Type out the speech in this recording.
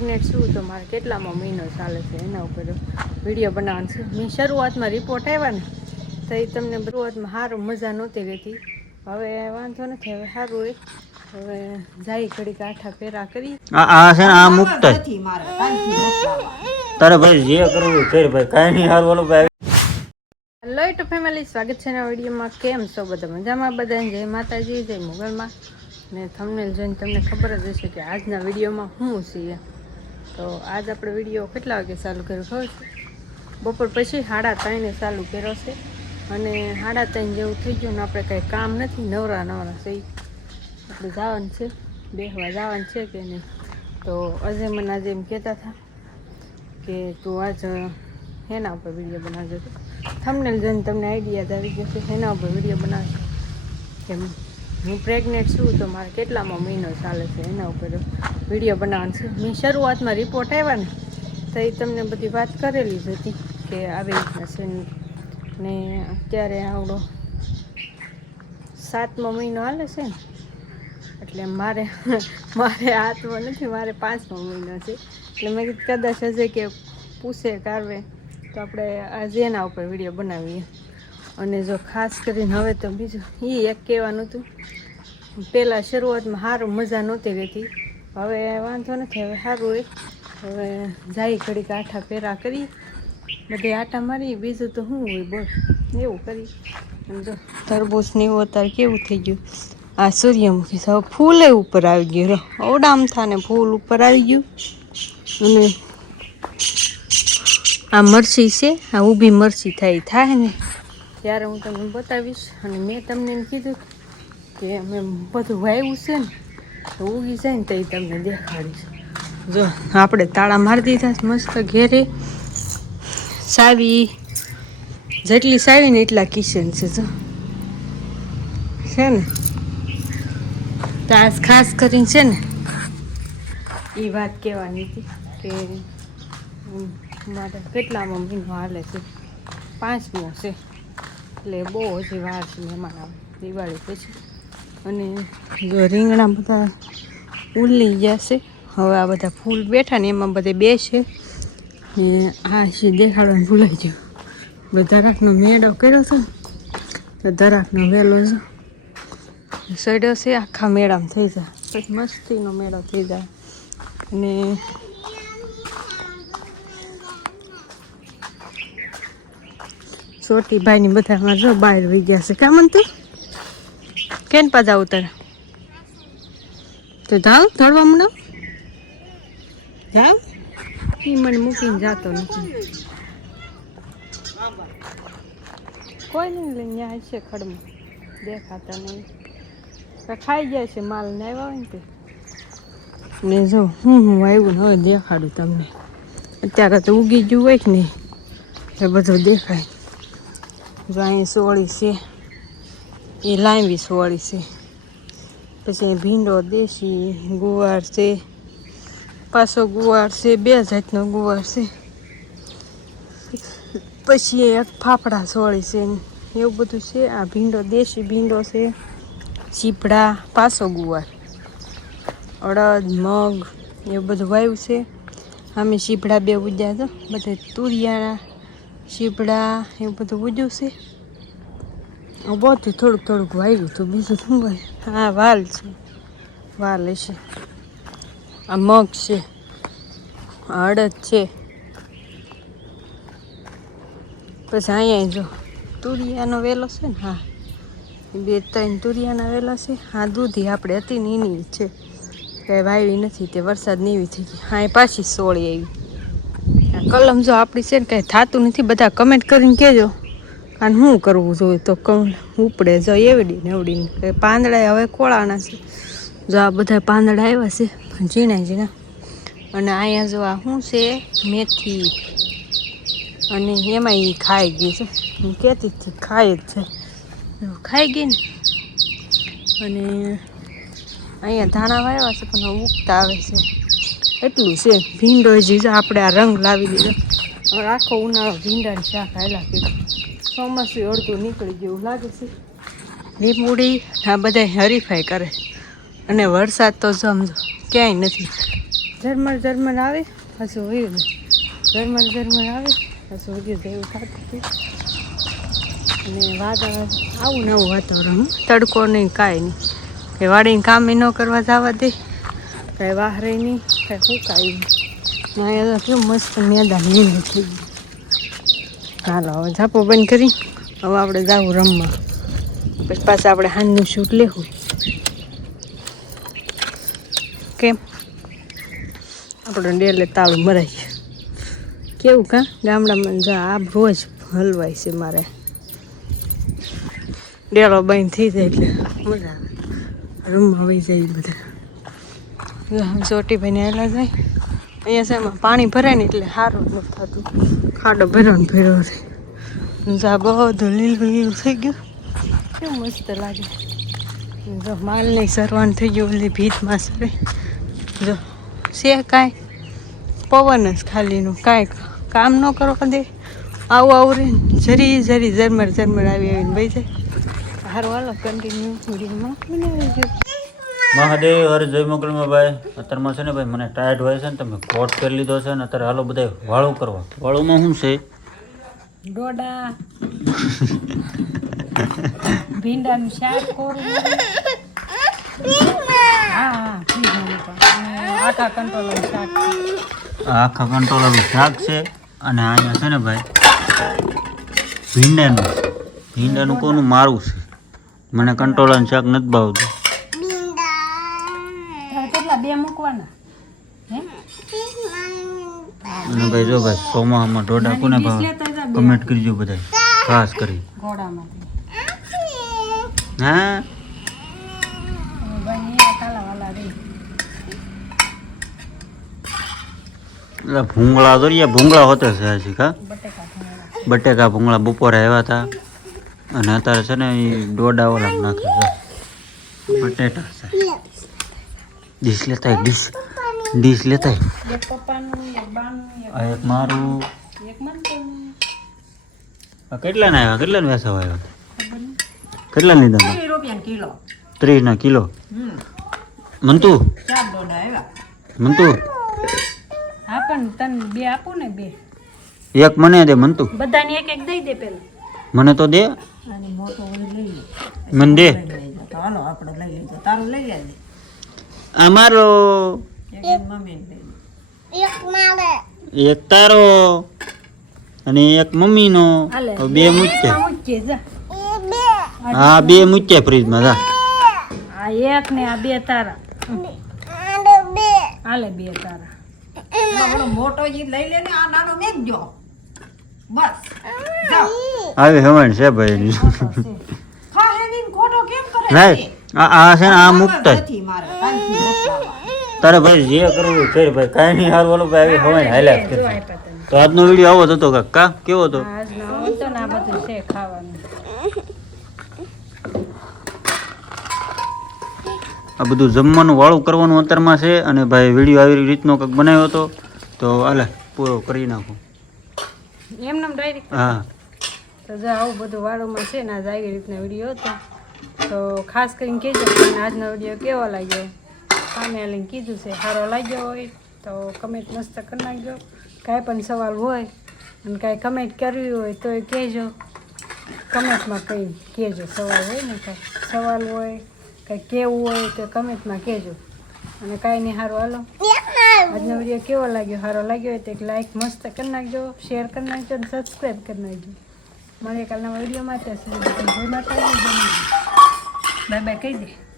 Pregnant છું તો મારે કેટલામો મહિનો ચાલે છે એના ઉપર વિડીયો બનાવવાનો છે. મેં શરૂઆતમાં રિપોર્ટ આવ્યા ને તો એ તમને શરૂઆતમાં સારું મજા નહોતી રહેતી. હવે વાંધો નથી, હવે સારું રહે. હવે જાય ઘડીક આઠા ફેરા કરી. આ છે ને આ મુક્ત તારે ભાઈ જે કરવું કર ભાઈ, કાંઈ નહીં હારું ઓલો ભાઈ. હેલો ટુ ફેમિલી, સ્વાગત છે ને વિડીયોમાં. કેમ છો બધા? મજામાં? બધાને જય માતાજી, જય મોગલમાં. ને થંબનેલ જોઈને તમને ખબર જ હશે કે આજના વિડીયોમાં શું છે. તો આજ આપણે વિડીયો કેટલા વાગે ચાલુ કર્યો ખબર છે? બપોર પછી 3:30 ચાલુ કર્યો છે. અને 3:30 જેવું થઈ ગયું ને આપણે કંઈ કામ નથી, નવરા છે. આપણે જવાનું છે, બેસવા જવાનું છે કે નહીં. તો અજય મને આજે એમ કહેતા હતા કે તું આજ એના ઉપર વિડીયો બનાવજો. થંબનેલ જોઈને તમને આઈડિયા આવી ગયો છે એના ઉપર વિડીયો બનાવજો. કે હું પ્રેગ્નેન્ટ છું તો મારે કેટલામો મહિનો ચાલે છે એના ઉપર વિડીયો બનાવવાનો છે. મેં શરૂઆતમાં રિપોર્ટ આવ્યા ને તો એ તમને બધી વાત કરેલી જ હતી કે આવી રીતના છે. ને અત્યારે આવડો 7મો મહિનો હાલે છે ને, એટલે મારે 8મો નથી, મારે 5મો મહિનો છે. એટલે મેં કીધું કદાચ હશે કે પૂછે કારવે તો આપણે આજે એના ઉપર વિડીયો બનાવીએ. અને જો ખાસ કરીને હવે તો બીજું એ એક કહેવાનું હતું, પહેલાં શરૂઆતમાં સારું મજા નહોતી રહેતી. હવે વાંધો નથી, હવે સારું રહે. હવે જાય ઘડીક આઠા ફેરા કરી, બધે આટા મારી, બીજું તો શું હોય બોલ, એવું કરી. જો તરબૂચની અત્યારે કેવું થઈ ગયું. આ સૂર્યમુખી હવે ફૂલે ઉપર આવી ગયું, ઓડામ થાને ફૂલ ઉપર આવી ગયું. અને આ મરચી છે, આ ઊભી મરચી થાય ને ત્યારે હું તમને બતાવીશ. અને મેં તમને એમ કીધું કે મેં બધું વાવ્યું છે ને તો ઉગી જાય ને તો એ તમને દેખાડીશ. જો આપણે તાળા મારી દીધા મસ્ત ઘેરે. સાવી જેટલી સાવી ને એટલા કિચન છે જો છે ને. તો આજ ખાસ કરીને છે ને એ વાત કહેવાની હતી કે મારે કેટલામો મહિનો હાલે છે, 5મો છે. એટલે બહુ હજી વાર છે અમારા દિવાળી પછી. અને જો રીંગણા બધા ઉલી ગયા છે. હવે આ બધા ફૂલ બેઠા ને એમાં બધે બેસે ને આ છે દેખાડવાનું ભૂલાઈ ગયું. ધરાકનો મેળો કર્યો હતો ને તો ધરાકનો વહેલો છે સડ્યો છે, આખા મેળામાં થઈ જાય પછી મસ્તીનો મેળો થઈ જાય. અને છોટી ભાઈની બધામાં જો બહાર વહી ગયા છે. કામ તું કેન પાછા ઉતાર તો જાઓ ધોળવા મને જાઓ. એ મને મૂકીને જતો નથી. કોઈ નહીં લઈને ત્યાં છે ખડમાં, દેખાતા નહીં. ખાઈ જાય છે માલ ને આવ્યા હોય ને તે. ને જો હું આવ્યું ને હવે દેખાડું તમને. અત્યારે તો ઉગી ગયું હોય ને એ બધું દેખાય. જો અહીં સોળી છે, એ લાંબી સોળી છે. પછી ભીંડો દેશી ગુવાર છે, પાછો ગુવાર છે, 2 જાતનો ગુવાર છે. પછી એક ફાફડા સોળી છે એવું બધું છે. આ ભીંડો દેશી ભીંડો છે, ચીપડા, પાછો ગુવાર, અડદ, મગ એવું બધું વાવ્યું છે. આમે ચીપડા 2 ઉગ્યા તો બધે તુરિયાના ચીપડા એવું બધું ઉગ્યું છે. બધું થોડુંક વાવ્યું હતું, બીજું શું હોય. હા વાલ છે, વાલ હશે. આ મગ છે, આ અડદ છે. પછી અહીંયા જો તુરિયાનો વેલો છે ને, હા 2-3 તુરિયાના વેલા છે. હા દૂધી આપણે હતી ને એની છે, કાંઈ વાવી નથી, તે વરસાદ નીવી થઈ ગઈ. હા એ પાછી સોળી આવી. આ કલમ જો આપણી છે ને કાંઈ થતું નથી. બધા કમેન્ટ કરીને કહેજો અને શું કરવું જોઈએ તો ઉપડે જો એવડી ને પાંદડા હવે ખોળાના છે. જો આ બધા પાંદડા આવ્યા છે ઝીણા. અને અહીંયા જો આ શું છે મેથી, અને એમાં એ ખાઈ ગઈ છે. હું કહેતી હતી ખાઈ જ છે, ખાઈ ગઈ ને. અને અહીંયા ધાણા વાવ્યા છે પણ ઉગતા આવે છે એટલું છે. ભીંડો હજી આપણે આ રંગ લાવી દીધો. આખો ઉનાળો ભીંડાની શાક હાલા કીધું. ચોમાસું અડધું નીકળી ગયું લાગે છે. લીંબુડી આ બધા હરીફાઈ કરે. અને વરસાદ તો સમજો ક્યાંય નથી. ઝરમર આવે હસું વયું ઝરમર આવે હસું વયું જેવું થતું હતું અને વાતાવરણ આવું નવું વાતાવરણ તડકો નહીં કાંઈ નહીં કે વાડીને કામ ન કરવા જવા દે કાંઈ વાહરે નહીં કાંઈ સુકાય નહીં અહીંયા કેવું મસ્ત મેદાન લીલું થઈ ગયું. હાલો હવે ઝાપો બંધ કરી હવે આપણે જાવું રમવા પછી પાછા આપણે હાંજનું શૂટ લેવું કેમ આપણે ડેલે તાળું મરાઈ ગયું કેવું કાં ગામડામાં જા આ રોજ હલવાય છે મારે ડેલો બંધ થઈ જાય એટલે મજા આવે રમવા વહી જાય બધા ચોટીભાઈને હેલા જાય અહીંયા છે એમાં પાણી ભરાય ને એટલે સારું નથી થતું ખાડો ભરવાનો ભર્યો છે જા બધું લીલું થઈ ગયું કેવું મસ્ત લાગે જો માલ નહીં સરવાનું થઈ ગયું ઓલી ભીતમાં સરે જો છે કાંઈ પવન જ ખાલીનું કાંઈ કામ ન કરવા દે આવું રે જરી ઝરમર આવી આવીને વહી જાય સારું હાલો કન્ટિન્યુ વિડીયોમાં બનાવી ગયો મહાદેવ હર જય મોગલમાં ભાઈ અત્યારમાં છે ને ભાઈ મને ટાયર્ડ હોય છે ને તમે કોટ કરી લીધો છે ને અત્યારે હાલો બધા વાળું કરવા વાળુંમાં શું છે ડોડા ભીંડાનું શાક કોરું હા આખા કંટ્રોલરનું શાક આખા કંટ્રોલરનું શાક છે અને અહીંયા છે ને ભાઈ ભીંડાનું કોનું મારું છે મને કંટ્રોલરનું શાક નથી ભાવતું કેટલા બે મૂકવાના અને ભાઈ જો ભાઈ સોમામાં ઢોડા કોને ભાવ કમેન્ટ કરજો બધા ખાસ કરી ઘોડામાંથી હા એટલે ભૂંગળા તો રહ્યા ભૂંગળા હોતા છે હજી કા બટેકા ભૂંગળા બપોરે આવ્યા હતા અને અત્યારે છે ને એ ડોડા ઓલા નાખે છે બટેટા છે ડીશ લેતા ડીશ લેતા આ એક મારું આ કેટલા ના આવ્યા કેટલા વેસવા આવ્યા કેટલા લીધા 30 કિલો મંતુ હા પણ તને બે આપું ને બે એક મને દે મંતુ બધાને એક એક દઈ દે પેલા મને તો દે અને મોટો લઈ લે મને દે હાલો આપણે લઈ લેજો તારું લઈ લેજે અમારો એક મમ્મી એક તારો અને એક મમ્મીનો બે મૂકે હા બે મૂકે ફ્રીજમાં જા આ એક ને આ બે તારા હાલે બે તારા મોટો જી લઈ લે ને આ નાનો મેકજો બસ આવી હમણ છે ભાઈ ની નહીં આ છે ને આ મુકતા તારે ભાઈ જે કરવું કર ભાઈ કાંઈ નહીં હાર બોલો ભાઈ આવી હમણ હાલ્યા કરશે તો આજનો વિડીયો આવો જ હતો કા કેવો હતો આ બધું જમવાનું વાળું કરવાનું અત્યારમાં છે અને ભાઈ વિડીયો આવી રીતનો કંઈક બનાવ્યો હતો તો હાલે પૂરો કરી નાખું એમને ડાયરેક્ટ હા તો જો આવું બધું વાળોમાં છે ને આજ આવી રીતના વિડીયો હતો તો ખાસ કરીને કહેજો તમને આજનો વિડીયો કેવો લાગ્યો સામે લઈને કીધું છે સારો લાગ્યો હોય તો કમેન્ટ મસ્ત કરી નાખજો કાંઈ પણ સવાલ હોય અને કાંઈ કમેન્ટ કરવી હોય તો એ કહેજો કમેન્ટમાં કંઈ કહેજો સવાલ હોય ને કાંઈ સવાલ હોય કંઈ કહેવું હોય તો કમેન્ટમાં કહેજો અને કાંઈ નહીં સારું હાલો આજનો વિડીયો કેવો લાગ્યો સારો લાગ્યો હોય તો એક લાઈક મસ્ત કરી નાખજો શેર કરી નાખજો અને સબસ્ક્રાઈબ કરી નાખજો મળીએ કાલના વિડીયોમાં ત્યાં સુધી બાય બાય કહી દે